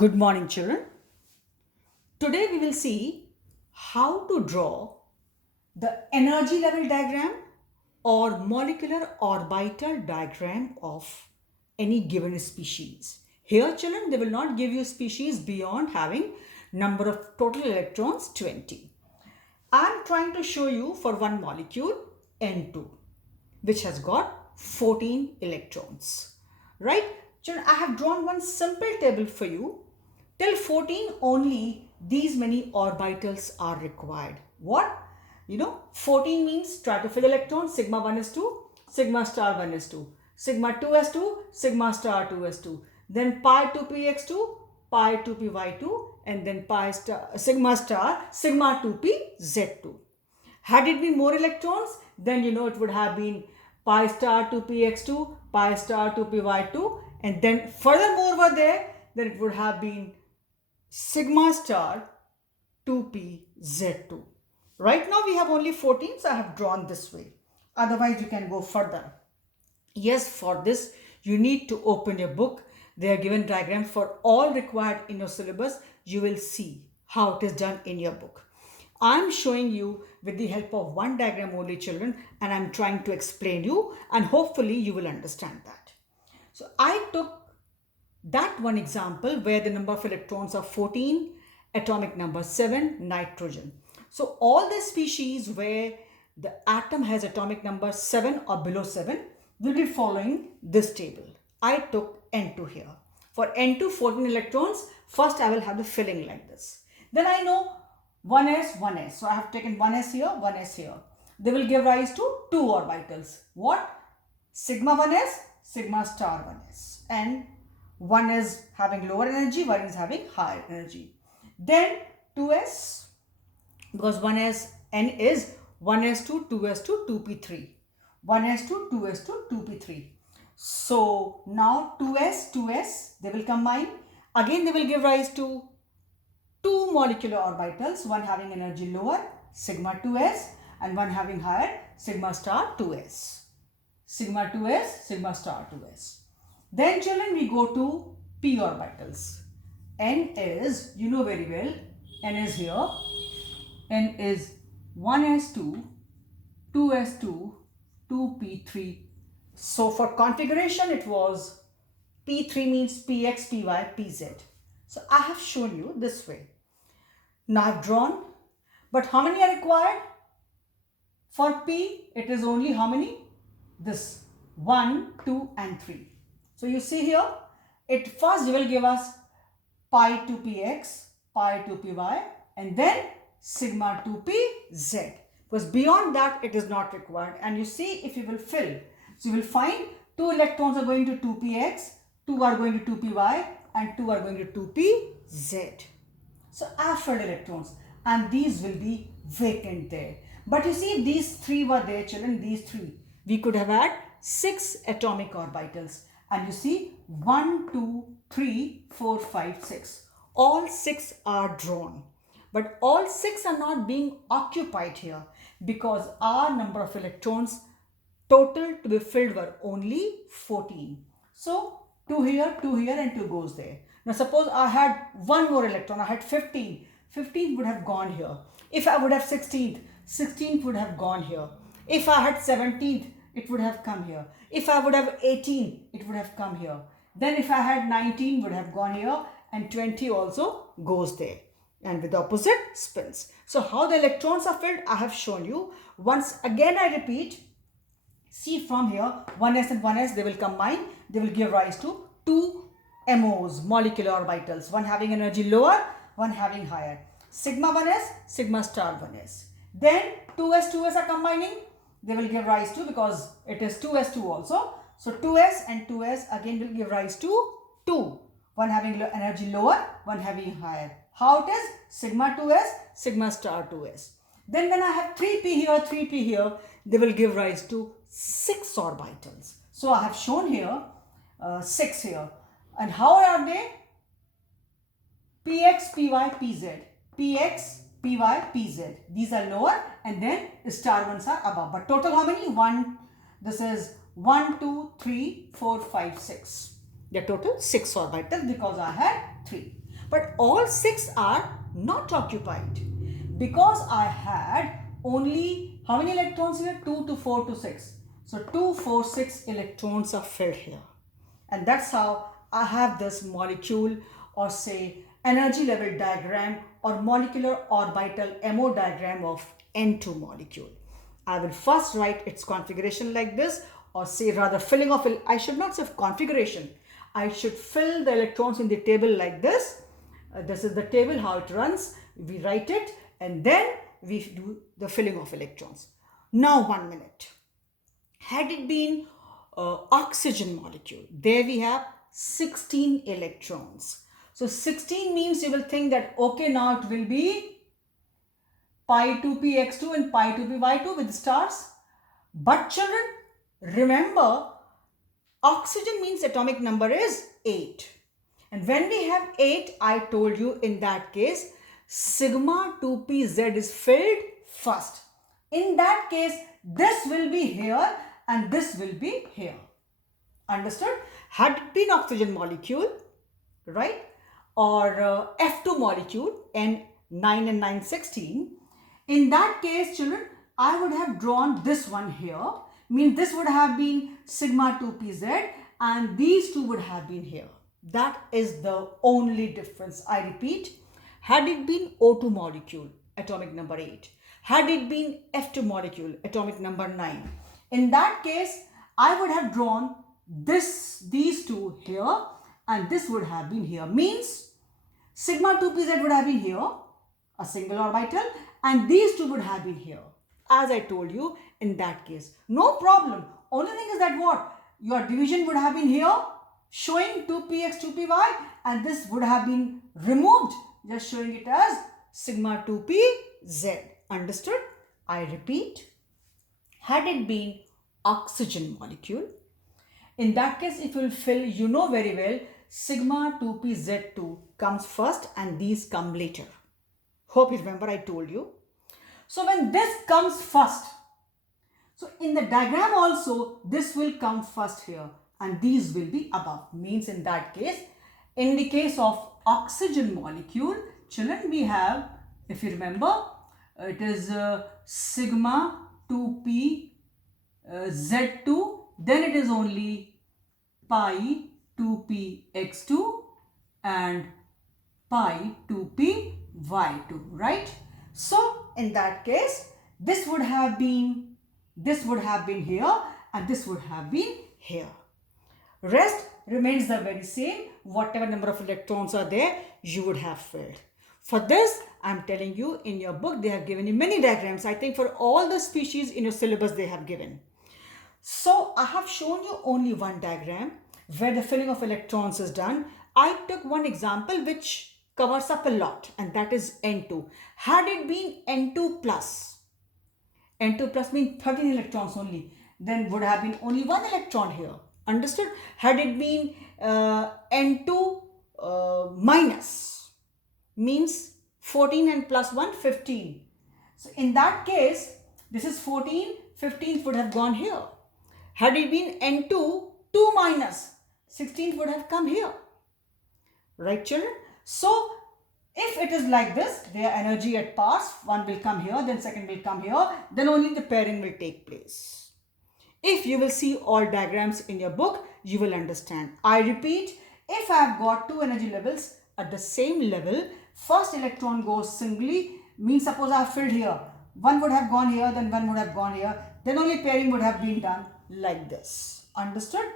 Good morning, children. Today we will see how to draw the energy level diagram or molecular orbital diagram of any given species. Here, children, they will not give you species beyond having number of total electrons 20. I am trying to show you for one molecule N2, which has got 14 electrons. Right? Children, I have drawn one simple table for you. Till 14 only these many orbitals are required. What? 14 means try to fill electrons. Sigma 1 is 2, sigma star 1 is 2, sigma 2 is 2, sigma star 2 is 2. Then pi 2px2, pi 2py2, and then pi star, sigma star, sigma 2pz2. Had it been more electrons, then it would have been pi star 2px2, pi star 2py2, and then furthermore over there, then it would have been sigma star 2pz2. Right now we have only 14, so I have drawn this way. Otherwise, you can go further. Yes, for this, you need to open your book. They are given diagrams for all required in your syllabus. You will see how it is done in your book. I am showing you with the help of one diagram only, children, and I am trying to explain you, and hopefully you will understand that. So I took that one example where the number of electrons are 14, atomic number 7, nitrogen. So all the species where the atom has atomic number 7 or below 7 will be following this table. I took N2 here. For N2, 14 electrons, first I will have the filling like this. Then I know 1s, 1s. So I have taken 1s here, 1s here. They will give rise to two orbitals. What? Sigma 1s, sigma star 1s. And one is having lower energy, one is having higher energy. Then 2s, because 1s, n is 1s2, 2s2, 2p3. 1s2, 2s2, 2p3. So now 2s, 2s, they will combine. Again, they will give rise to two molecular orbitals, one having energy lower, sigma 2s, and one having higher, sigma star 2s. Sigma 2s, sigma star 2s. Then children, we go to p orbitals. N is, you know very well, n is here. N is 1s2, 2s2, 2p3. So for configuration, it was p3 means px, py, pz. So I have shown you this way. Now I have drawn, but how many are required? For p, it is only how many? This 1, 2 and 3. So you see here, it first will give us pi 2px, pi 2py, and then sigma 2pz. Because beyond that, it is not required. And you see, if you will fill, so you will find 2 electrons are going to 2px, 2 are going to 2py, and 2 are going to 2pz. So I have filled electrons, and these will be vacant there. But you see, these 3 were there, children, these 3. We could have had 6 atomic orbitals. And you see 1, 2, 3, 4, 5, 6. All 6 are drawn. But all 6 are not being occupied here because our number of electrons total to be filled were only 14. So 2 here, 2 here and 2 goes there. Now suppose I had one more electron, I had 15. 15 would have gone here. If I would have 16th, 16th would have gone here. If I had 17th, it would have come here. If I would have 18, it would have come here. Then if I had 19, would have gone here, and 20 also goes there. And with opposite spins. So how the electrons are filled, I have shown you. Once again I repeat, see from here, 1s and 1s, they will combine. They will give rise to two MOs, molecular orbitals. One having energy lower, one having higher. Sigma 1s, sigma star 1s. Then 2s, 2s are combining. They will give rise to, because it is 2s2 also. So 2s and 2s again will give rise to 2. One having energy lower, one having higher. How it is? Sigma 2s, sigma star 2s. Then when I have 3p here, 3p here, they will give rise to 6 orbitals. So I have shown here 6 here. And how are they? Px, py, pz. Px, py, pz. These are lower and then star ones are above. But total how many? 1. This is 1, 2, 3, 4, 5, 6. The total 6 orbitals because I had 3. But all 6 are not occupied because I had only how many electrons here? 2 to 4 to 6. So 2, 4, 6 electrons are filled here. And that's how I have this molecule, or say energy level diagram or molecular orbital MO diagram of N2 molecule. I will first write its configuration like this, or say rather filling of, I should not say configuration, I should fill the electrons in the table like this. This is the table, how it runs. We write it and then we do the filling of electrons. Now 1 minute. Had it been oxygen molecule, there we have 16 electrons. So 16 means you will think that okay, now it will be pi 2p x2 and pi 2p y2 with stars. But children, remember, oxygen means atomic number is 8. And when we have 8, I told you in that case, sigma 2pz is filled first. In that case, this will be here and this will be here. Understood? Had it been oxygen molecule, right, or F2 molecule, N9 and 9, 16, in that case, children, I would have drawn this one here. Mean this would have been sigma 2pz and these two would have been here. That is the only difference. I repeat, had it been O2 molecule, atomic number 8, had it been F2 molecule, atomic number 9, in that case, I would have drawn these two here and this would have been here. Means sigma 2pz would have been here, a single orbital, and these two would have been here. As I told you in that case, no problem. Only thing is that what? Your division would have been here, showing 2px, 2py, and this would have been removed, just showing it as sigma 2pz. Understood? I repeat, had it been oxygen molecule, in that case, if you will fill, you know very well, sigma 2pz2 comes first and these come later. Hope you remember I told you. So when this comes first, so in the diagram also, this will come first here and these will be above. Means in that case, in the case of oxygen molecule, children, we have, if you remember, it is sigma 2p z2, then it is only pi 2p x2 and pi 2p y2, right? So in that case, this would have been here and this would have been here. Rest remains the very same. Whatever number of electrons are there, you would have filled. For this, I am telling you, in your book, they have given you many diagrams. I think for all the species in your syllabus, they have given. So I have shown you only one diagram where the filling of electrons is done. I took one example which covers up a lot, and that is N2. Had it been N2 plus means 13 electrons only, then would have been only one electron here. Understood? Had it been N2 minus, means 14 and plus 1, 15. So in that case, this is 14, 15 would have gone here. Had it been N2, 2 minus, 16 would have come here. Right, children? So if it is like this, their energy at pass, one will come here, then second will come here, then only the pairing will take place. If you will see all diagrams in your book, you will understand. I repeat, if I have got two energy levels at the same level, first electron goes singly, means suppose I have filled here, one would have gone here, then one would have gone here, then only pairing would have been done like this. Understood?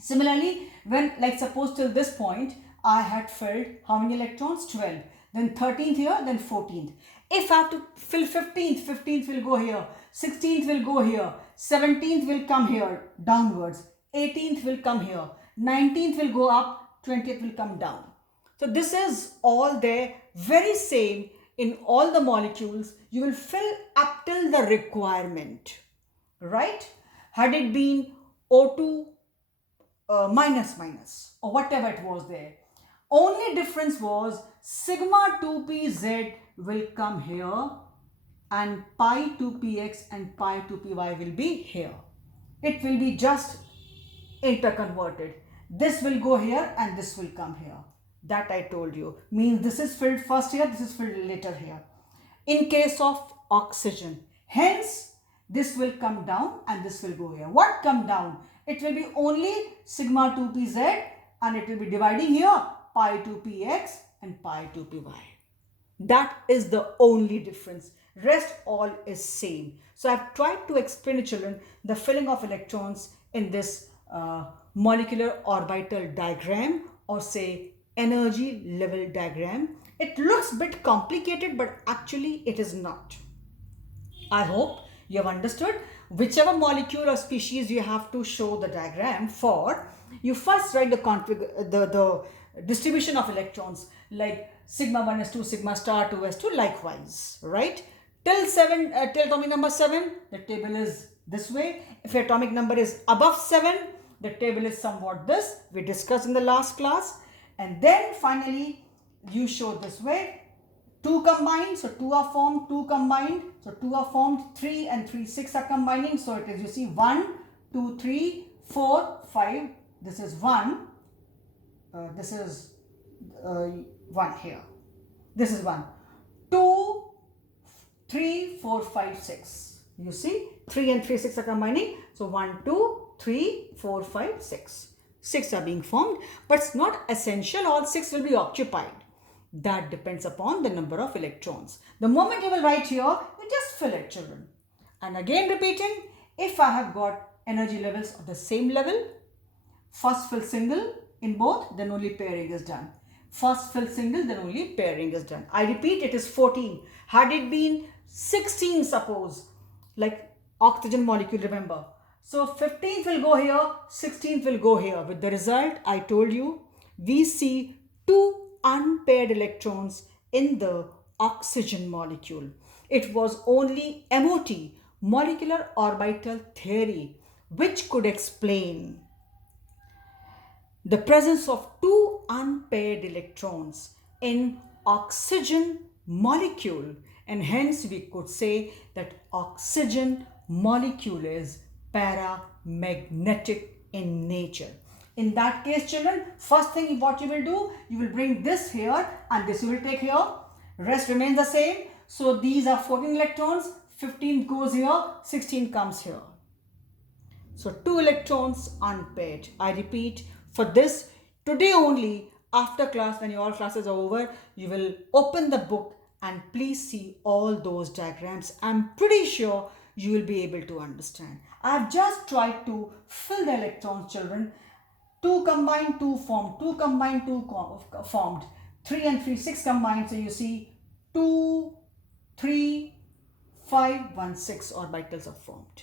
Similarly, when, like suppose till this point, I had filled how many electrons? 12. Then 13th here, then 14th. If I have to fill 15th, 15th will go here, 16th will go here, 17th will come here downwards, 18th will come here, 19th will go up, 20th will come down. So this is all there, very same in all the molecules. You will fill up till the requirement, right? Had it been O2 minus or whatever it was there, only difference was sigma 2pz will come here and pi 2px and pi 2py will be here. It will be just interconverted. This will go here and this will come here. That I told you. Means this is filled first here, this is filled later here. In case of oxygen, hence this will come down and this will go here. What come down? It will be only sigma 2pz and it will be dividing here pi 2px and pi 2py. That is the only difference. Rest all is same. So I've tried to explain to children the filling of electrons in this molecular orbital diagram, or say energy level diagram. It looks a bit complicated, but actually it is not. I hope you have understood. Whichever molecule or species you have to show the diagram for, you first write the distribution of electrons, like sigma 1s2, sigma star 2s2, likewise, right? Till atomic number 7, the table is this way. If atomic number is above 7, the table is somewhat this. We discussed in the last class. And then finally, you show this way. 2 combined, so 2 are formed, 2 combined, so 2 are formed, 3 and 3, 6 are combining. So it is, you see, 1, 2, 3, 4, 5. This is 1. This is 1 here. This is 1. 2, 3, 4, 5, 6. You see, 3 and 3, 6 are combining. So 1, 2, 3, 4, 5, 6. 6 are being formed, but it's not essential all 6 will be occupied. That depends upon the number of electrons. The moment you will write here, you just fill it, children. And again repeating, if I have got energy levels of the same level, first fill single in both, then only pairing is done. First fill single, then only pairing is done. I repeat, it is 14. Had it been 16, suppose, like oxygen molecule, remember. So 15th will go here, 16th will go here. With the result, I told you, we see 2 unpaired electrons in the oxygen molecule. It was only MOT, molecular orbital theory, which could explain the presence of 2 unpaired electrons in oxygen molecule, and hence we could say that oxygen molecule is paramagnetic in nature. In that case, children, first thing what you will do, you will bring this here and this you will take here. Rest remains the same. So these are 14 electrons, 15 goes here, 16 comes here. So 2 electrons unpaired. I repeat, for this, today only, after class, when all classes are over, you will open the book and please see all those diagrams. I'm pretty sure you will be able to understand. I've just tried to fill the electrons, children. 2 combined, 2 formed, 2 combined, 2 formed, 3 and 3, 6 combined. So you see 2, 3, 5, 1, 6 orbitals are formed,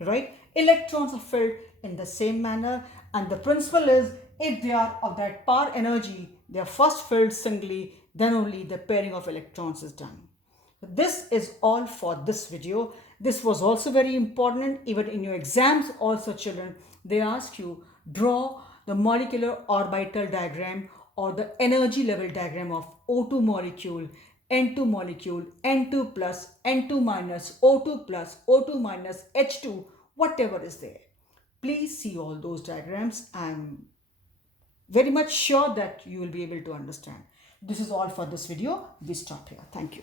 right? Electrons are filled in the same manner, and the principle is, if they are of that power energy, they are first filled singly, then only the pairing of electrons is done. This is all for this video. This was also very important. Even in your exams also, children, they ask you, draw the molecular orbital diagram or the energy level diagram of O2 molecule, N2 molecule, N2 plus, N2 minus, O2 plus, O2 minus, H2, whatever is there. Please see all those diagrams. I'm very much sure that you will be able to understand. This is all for this video. We stop here. Thank you.